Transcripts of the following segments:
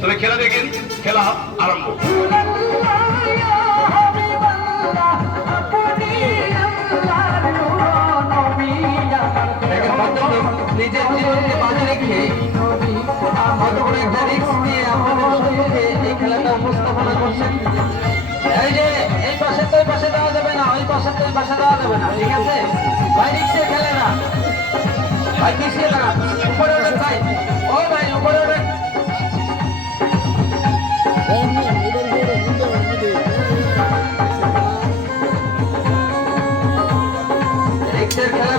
তুমি খেলা দেখেন খেলা আরম্ভ। নিজের জীবনকে রেখে এই খেলাটা উপস্থাপনা করছেন এই যে এই পাশে দেওয়া যাবে না, ওই পাশে দেওয়া যাবে না। ঠিক আছে? ভাই রিক্সে খেলে না। ভাই পিছিয়ে না। উপরে ভাই। ও, ভাই, উপরে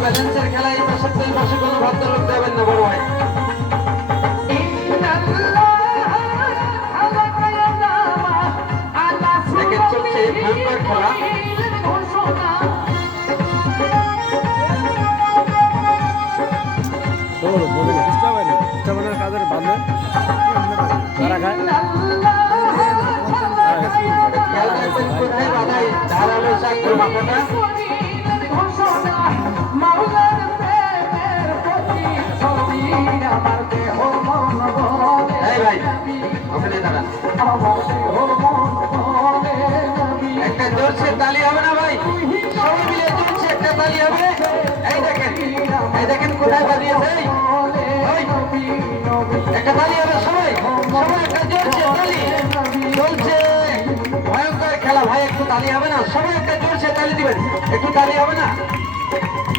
ব্যালেন্সের খেলা এই পাশে এই পাশে কোনো ভদ্রলোক দেবেন না বড় ভাই। চলছে ভয়ঙ্কর খেলা। কাজের বান্ধব তারা খায় কোথায় বাধাই। ধারালো চাকরি মাথাটা। তালি হবে না ভাই? সবাই মিলে জোরসে একটা তালি হবে। এই দেখেন, এই একটা তালি হবে সবাই। একটা জোরসে তালি। ভয়ঙ্কর খেলা ভাই, একটু তালি হবে না? সবাই একটা জোরসে তালি দিবেন। একটু তালি হবে না?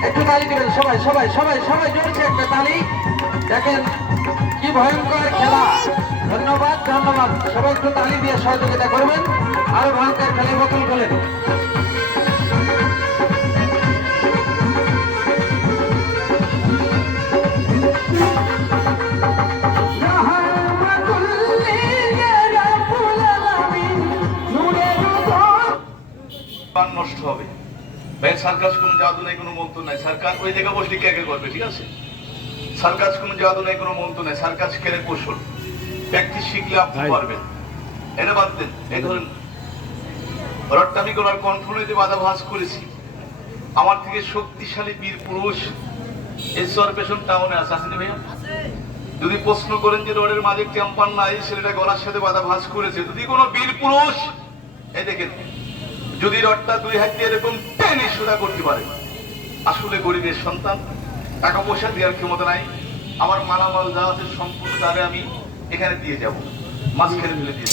একটু তালি দিবেন সবাই সবাই সবাই সবাই জোরছে একটা তালি। দেখেন কি ভয়ঙ্কর খেলা। ধন্যবাদ ধন্যবাদ। সবাই একটু তালি দিয়ে সহযোগিতা করবেন। আরও ভয়ঙ্কর খেলার বোতল খোলেন। নষ্ট হবে। ভাই, সার্কাস কোনো জাদু নেই, কোনো মন্ত্র নাই। সার্কাস ওই জায়গায় বসলে কে কে করবে, ঠিক আছে? সার্কাস কোনো জাদু নেই, কোনো মন্ত্র নাই। সার্কাস খেলে কৌশল। প্র্যাকটিস শিখলে আপনি পারবেন। এটা বাদ দেন। এই ধরেন রট্টামি করার কণ্ঠনীতে বাধা ভাস করেছি। আমার থেকে শক্তিশালী বীর পুরুষ ঈশ্বর পেশন টাউনে আছে। আসেনি ভাইয়া? যদি প্রশ্ন করেন যে রোডের মাঝে টেম্পার নাই ছেলেটা গলার সাথে বাধা ভাস করেছে। যদি কোনো বীর পুরুষ এই দেখেন যদি রডটা দুই হাত দিয়ে এরকম টেনে সোজা করতে পারে আসলে গরিবের সন্তান টাকা পয়সা দেওয়ার ক্ষমতা নাই। আমার মালামাল যা আছে সম্পূর্ণ তারে আমি এখানে দিয়ে যাব। মাঝখানে ফেলে দিয়ে